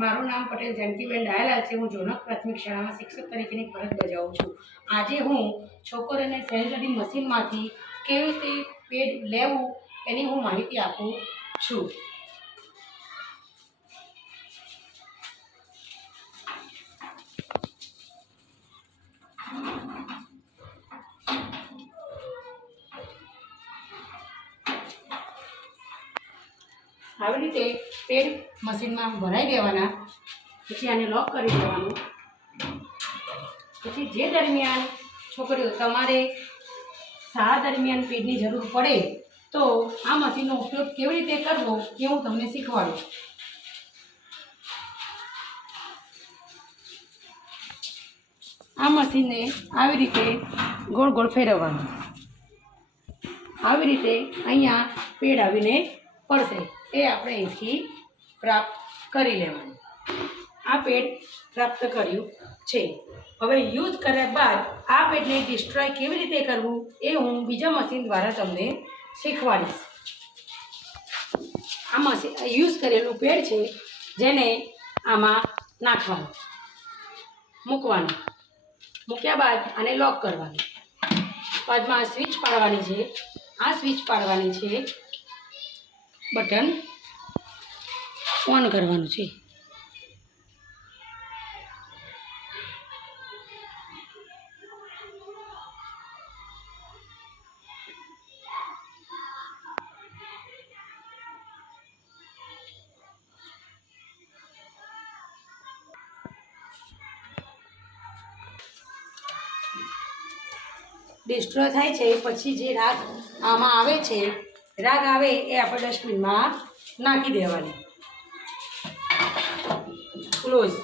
મારું નામ પટેલ જાનકીબેન ડાયલાલ છે। હું જોનક પ્રાથમિક શાળામાં શિક્ષક તરીકેની ફરજ બજાવું છું। આજે હું છોકરીઓને સેનિટરી મશીનમાંથી કેવી રીતે પેડ લેવું એની હું માહિતી આપું છું। આવી રીતે પેડ મશીનમાં ભરાઈ દેવાના, પછી આને લોક કરી દેવાનું। પછી જે દરમિયાન છોકરીઓ તમારે શાળા દરમિયાન પેડની જરૂર પડે તો આ મશીનનો ઉપયોગ કેવી રીતે કરવો એ હું તમને શીખવાડું। આ મશીનને આવી રીતે ગોળ ગોળ ફેરવવાનું, આવી રીતે અહીંયા પેડ આવીને પડશે એ આપણે અહીંથી પ્રાપ્ત કરી લેવાનું। આ પેડ પ્રાપ્ત કર્યું છે। હવે યુઝ કર્યા બાદ આ પેડને ડિસ્ટ્રોય કેવી રીતે કરવું એ હું બીજા મશીન દ્વારા તમને શીખવાડીશ। આ મશીન યુઝ કરેલું પેડ છે, જેને આમાં નાખવાનું, મૂકવાનું, મૂક્યા બાદ આને લોક કરવાનું। બાદમાં સ્વિચ પાડવાની છે, આ સ્વિચ પાડવાની છે, બટન ઓન કરવાનું છે। ડિસ્ટ્રોય થાય છે પછી જે રાખ આમાં આવે છે, રાખ આવે એ આપણે ડસ્ટબિનમાં નાખી દેવાની। ક્લોઝ।